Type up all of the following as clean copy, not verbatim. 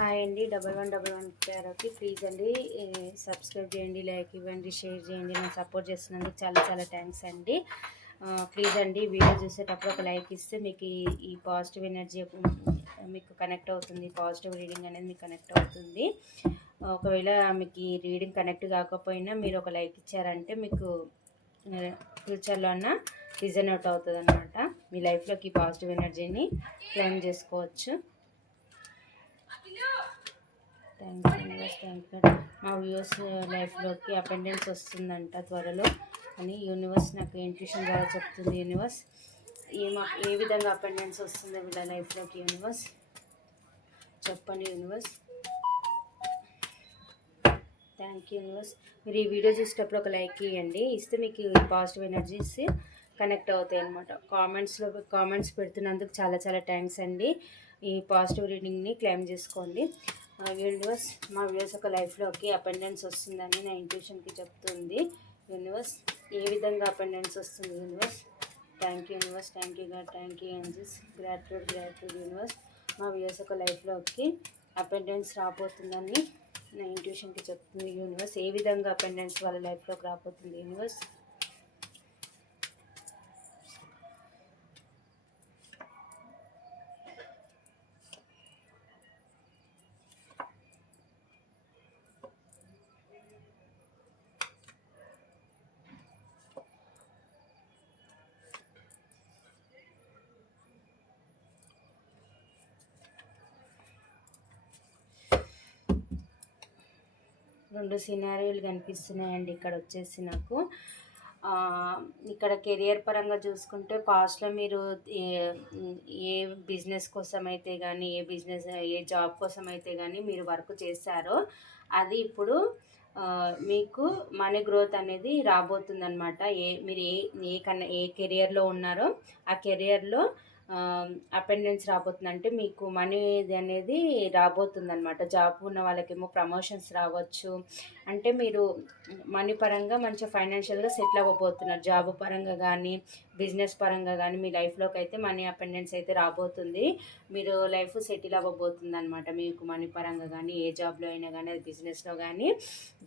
Hi అండి. 1111 please అండి subscribe చేయండి, లైక్ ఇవ్వండి, షేర్ చేయండి. నాకు సపోర్ట్ చేస్తున్నందుకు చాలా చాలా థ్యాంక్స్ అండి. ప్లీజ్ అండి వీడియో చూసేటప్పుడు ఒక లైక్ ఇస్తే మీకు ఈ పాజిటివ్ ఎనర్జీ మీకు కనెక్ట్ అవుతుంది. పాజిటివ్ రీడింగ్ అనేది మీకు కనెక్ట్ అవుతుంది. ఒకవేళ మీకు ఈ రీడింగ్ కనెక్ట్ కాకపోయినా మీరు ఒక లైక్ ఇచ్చారంటే మీకు ఫ్యూచర్లో అన్న రిజనౌట్ అవుతుంది అనమాట. మీ లైఫ్లోకి పాజిటివ్ ఎనర్జీని క్లెయిమ్ చేసుకోవచ్చు. Thank you. మా వ్యూవర్స్ లైఫ్లోకి అపెండెన్స్ వస్తుందంట త్వరలో అని యూనివర్స్ నాకు ఇంట్యూషన్ ద్వారా చెప్తుంది. యూనివర్స్ ఏ విధంగా అపెండెన్స్ వస్తుందో వీళ్ళ లైఫ్లోకి యూనివర్స్ చెప్పండి. Universe thank you. యూనివర్స్ మీరు ఈ వీడియో చూసేటప్పుడు ఒక లైక్ ఇవ్వండి. ఇస్తే మీకు పాజిటివ్ ఎనర్జీస్ కనెక్ట్ అవుతాయి అన్నమాట. కామెంట్స్ పెడుతున్నందుకు చాలా చాలా థ్యాంక్స్ అండి. ఈ పాజిటివ్ రీడింగ్ని క్లెయిమ్ చేసుకోండి. యూనివర్స్ మా వ్యూవర్స్ ఒక లైఫ్లోకి అపెండెన్స్ వస్తుందని నా ఇంట్యూషన్కి చెప్తుంది. యూనివర్స్ ఏ విధంగా అపెండెన్స్ వస్తుంది universe. Thank you universe. Thank you God. Thank you ఏంజెస్. Gratitude universe. మా వ్యూవర్స్ ఒక లైఫ్లోకి అపెండెన్స్ రాబోతుందని నా ఇంట్యూషన్కి చెప్తుంది. యూనివర్స్ ఏ విధంగా అపెండెన్స్ వాళ్ళ లైఫ్లోకి రాబోతుంది యూనివర్స్. రెండు సినారియోలు కనిపిస్తున్నాయండి ఇక్కడ వచ్చేసి నాకు. ఇక్కడ కెరియర్ పరంగా చూసుకుంటే పాస్ట్లో మీరు ఏ బిజినెస్ కోసం అయితే కానీ ఏ జాబ్ కోసం అయితే కానీ మీరు వర్క్ చేశారో అది ఇప్పుడు మీకు మనీ గ్రోత్ అనేది రాబోతుందన్నమాట. మీరు ఏ కెరియర్లో ఉన్నారో ఆ కెరియర్లో అపెండెన్స్ రాబోతుంది. అంటే మీకు మనీ అనేది రాబోతుంది అనమాట. జాబ్ ఉన్న వాళ్ళకేమో ప్రమోషన్స్ రావచ్చు. అంటే మీరు మనీ పరంగా మంచిగా ఫైనాన్షియల్గా సెటిల్ అవ్వబోతున్నారు. జాబ్ పరంగా కానీ బిజినెస్ పరంగా కానీ మీ లైఫ్లోకి అయితే మనీ అపెండెన్స్ అయితే రాబోతుంది. మీరు లైఫ్ సెటిల్ అవ్వబోతుంది అనమాట. మీకు మనీ పరంగా కానీ ఏ జాబ్లో అయినా కానీ అది బిజినెస్లో కానీ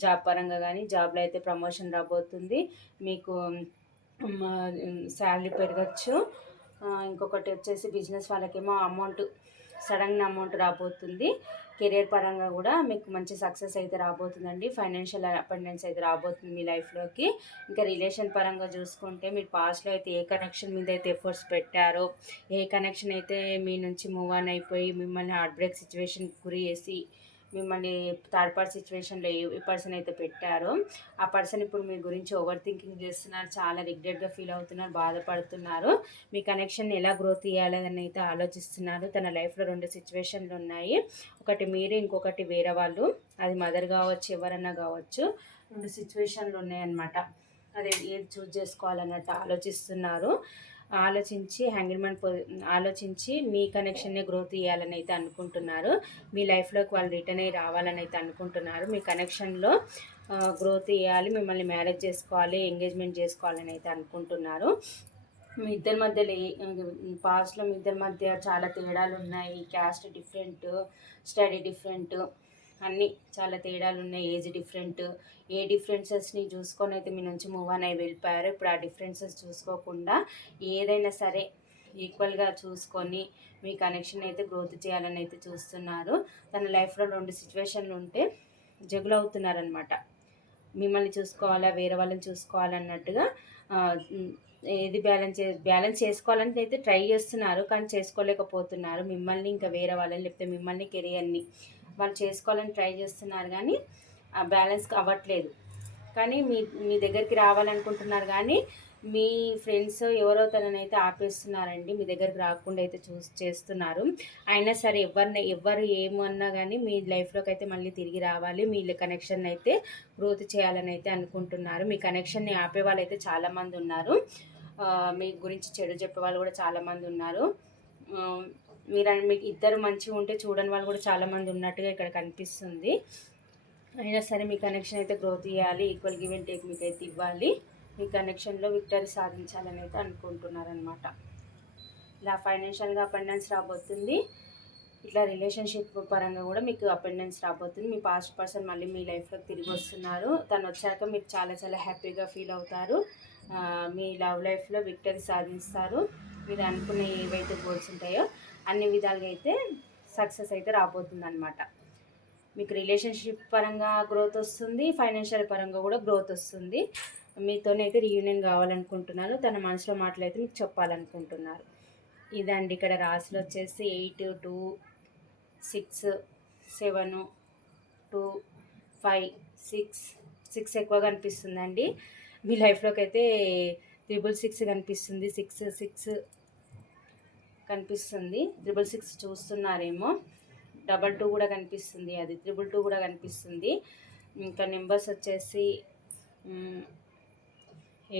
జాబ్ పరంగా కానీ జాబ్లో అయితే ప్రమోషన్ రాబోతుంది. మీకు శాలరీ పెరగచ్చు. ఇంకొకటి వచ్చేసి బిజినెస్ వాళ్ళకేమో సడన్ అమౌంట్ రాబోతుంది. కెరియర్ పరంగా కూడా మీకు మంచి సక్సెస్ అయితే రాబోతుందండి. ఫైనాన్షియల్ అపెండెన్స్ అయితే రాబోతుంది మీ లైఫ్లోకి. ఇంకా రిలేషన్ పరంగా చూసుకుంటే మీరు పాస్ట్లో అయితే ఏ కనెక్షన్ మీద అయితే ఎఫర్ట్స్ పెట్టారో, ఏ కనెక్షన్ అయితే మీ నుంచి మూవ్ ఆన్ అయిపోయి మిమ్మల్ని హార్ట్ బ్రేక్ సిచ్యువేషన్కి గురి చేసి మిమ్మల్ని థర్డ్ పార్టీ సిచ్యువేషన్లో ఏ పర్సన్ అయితే పెట్టారో ఆ పర్సన్ ఇప్పుడు మీ గురించి ఓవర్ థింకింగ్ చేస్తున్నారు. చాలా రిగ్రెట్గా ఫీల్ అవుతున్నారు, బాధపడుతున్నారు. మీ కనెక్షన్ ఎలా గ్రోత్ చేయాలని అయితే ఆలోచిస్తున్నారు. తన లైఫ్లో రెండు సిచ్యువేషన్లు ఉన్నాయి. ఒకటి మీరు, ఇంకొకటి వేరే వాళ్ళు. అది మదర్ కావచ్చు, ఎవరన్నా కావచ్చు. రెండు సిచ్యువేషన్లు ఉన్నాయన్నమాట. అదే ఏది చూస్ చేసుకోవాలన్నట్టు ఆలోచిస్తున్నారు. ఆలోచించి మీ కనెక్షన్నే గ్రోత్ చేయాలని అయితే అనుకుంటున్నారు. మీ లైఫ్లోకి వాళ్ళు రిటర్న్ అయ్యి రావాలని అయితే అనుకుంటున్నారు. మీ కనెక్షన్లో గ్రోత్ చేయాలి, మిమ్మల్ని మ్యారేజ్ చేసుకోవాలి, ఎంగేజ్మెంట్ చేసుకోవాలని అయితే అనుకుంటున్నారు. మీ ఇద్దరి మధ్యలో పాస్ట్లో మీ ఇద్దరి మధ్య చాలా తేడాలు ఉన్నాయి. క్యాస్ట్ డిఫరెంట్, స్టడీ డిఫరెంట్, అన్నీ చాలా తేడాలు ఉన్నాయి. Age different. ఏ డిఫరెన్సెస్ని చూసుకొని అయితే మీ నుంచి మూవ్ ఆన్ అయి వెళ్ళిపోయారు. ఇప్పుడు ఆ డిఫరెన్సెస్ చూసుకోకుండా ఏదైనా సరే ఈక్వల్గా చూసుకొని మీ కనెక్షన్ అయితే గ్రోత్ చేయాలని అయితే చూస్తున్నారు. తన లైఫ్లో రెండు సిచ్యువేషన్లు ఉంటే జగులు అవుతున్నారనమాట. మిమ్మల్ని చూసుకోవాలా, వేరే వాళ్ళని చూసుకోవాలన్నట్టుగా ఏది బ్యాలెన్స్ చేసుకోవాలని అయితే ట్రై చేస్తున్నారు, కానీ చేసుకోలేకపోతున్నారు. మిమ్మల్ని ఇంకా వేరే వాళ్ళని, లేకపోతే మిమ్మల్ని కెరియర్ని వాళ్ళు చేసుకోవాలని ట్రై చేస్తున్నారు, కానీ బ్యాలెన్స్ అవ్వట్లేదు. కానీ మీ దగ్గరికి రావాలనుకుంటున్నారు, కానీ మీ ఫ్రెండ్స్ ఎవరో తననైతే ఆపేస్తున్నారండి. మీ దగ్గరికి రాకుండా అయితే చేస్తున్నారు. అయినా సరే ఎవరు ఏమన్నా కానీ మీ లైఫ్లోకి అయితే మళ్ళీ తిరిగి రావాలి, మీ కనెక్షన్ అయితే గ్రోత్ చేయాలని అయితే అనుకుంటున్నారు. మీ కనెక్షన్ని ఆపే వాళ్ళు అయితే చాలామంది ఉన్నారు. మీ గురించి చెడు చెప్పే వాళ్ళు కూడా చాలామంది ఉన్నారు. మీకు ఇద్దరు మంచిగా ఉంటే చూడని వాళ్ళు కూడా చాలామంది ఉన్నట్టుగా ఇక్కడ కనిపిస్తుంది. అయినా సరే మీ కనెక్షన్ అయితే గ్రోత్ చేయాలి, ఈక్వల్ గివ్ అండ్ టేక్ మీకు అయితే ఇవ్వాలి, మీ కనెక్షన్లో విక్టరీ సాధించాలని అయితే అనుకుంటున్నారనమాట. ఇలా ఫైనాన్షియల్గా అపెండెన్స్ రాబోతుంది. ఇట్లా రిలేషన్షిప్ పరంగా కూడా మీకు అపెండెన్స్ రాబోతుంది. మీ పాస్ట్ పర్సన్ మళ్ళీ మీ లైఫ్లోకి తిరిగి వస్తున్నారు. తను వచ్చాక మీరు చాలా చాలా హ్యాపీగా ఫీల్ అవుతారు. మీ లవ్ లైఫ్లో విక్టరీ సాధిస్తారు. మీరు అనుకున్న ఏవైతే గోల్స్ ఉంటాయో అన్ని విధాలుగా అయితే సక్సెస్ అయితే రాబోతుంది అనమాట. మీకు రిలేషన్షిప్ పరంగా గ్రోత్ వస్తుంది, ఫైనాన్షియల్ పరంగా కూడా గ్రోత్ వస్తుంది. మీతోనైతే రీయూనియన్ కావాలనుకుంటున్నారు. తన మనసులో మాటలు అయితే మీకు చెప్పాలనుకుంటున్నారు. ఇదండి ఇక్కడ రాశులు వచ్చేసి 8, 2, 6, 7, 2, 5, 6 ఎక్కువగా కనిపిస్తుందండి. మీ లైఫ్లోకి అయితే 666 కనిపిస్తుంది. 6 కనిపిస్తుంది. 666 చూస్తున్నారేమో. 22 కూడా కనిపిస్తుంది. అది 222 కూడా కనిపిస్తుంది. ఇంకా నెంబర్స్ వచ్చేసి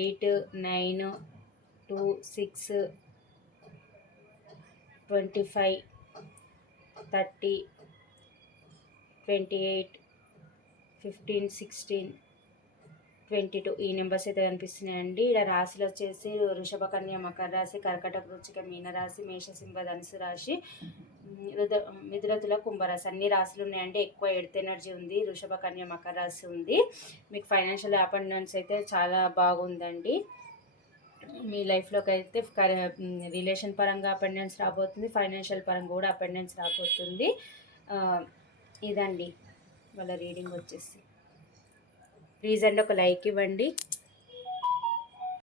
8, 9, 2, 6, 25, 30, 28, 15, 16, 22 ఈ నెంబర్స్ అయితే కనిపిస్తున్నాయండి. ఇక్కడ రాశిలో వచ్చేసి వృషభ, కన్య, మకర రాశి, కర్కటక, వృశ్చిక, మీనరాశి, మేషసింహ, ధనుసు రాశి, మిథున, తుల, కుంభరాశి అన్ని రాశులు ఉన్నాయండి. ఎక్కువ ఎర్త్ ఎనర్జీ ఉంది. వృషభ, కన్య, మకర రాశి ఉంది. మీకు ఫైనాన్షియల్ అపాండెన్స్ అయితే చాలా బాగుందండి. మీ లైఫ్లోకి అయితే రిలేషన్ పరంగా అపెండెన్స్ రాబోతుంది, ఫైనాన్షియల్ పరంగా కూడా అపెండెన్స్ రాబోతుంది. ఇదండి వాళ్ళ రీడింగ్ వచ్చేసి. ప్లీజ్ అండి ఒక లైక్ ఇవ్వండి.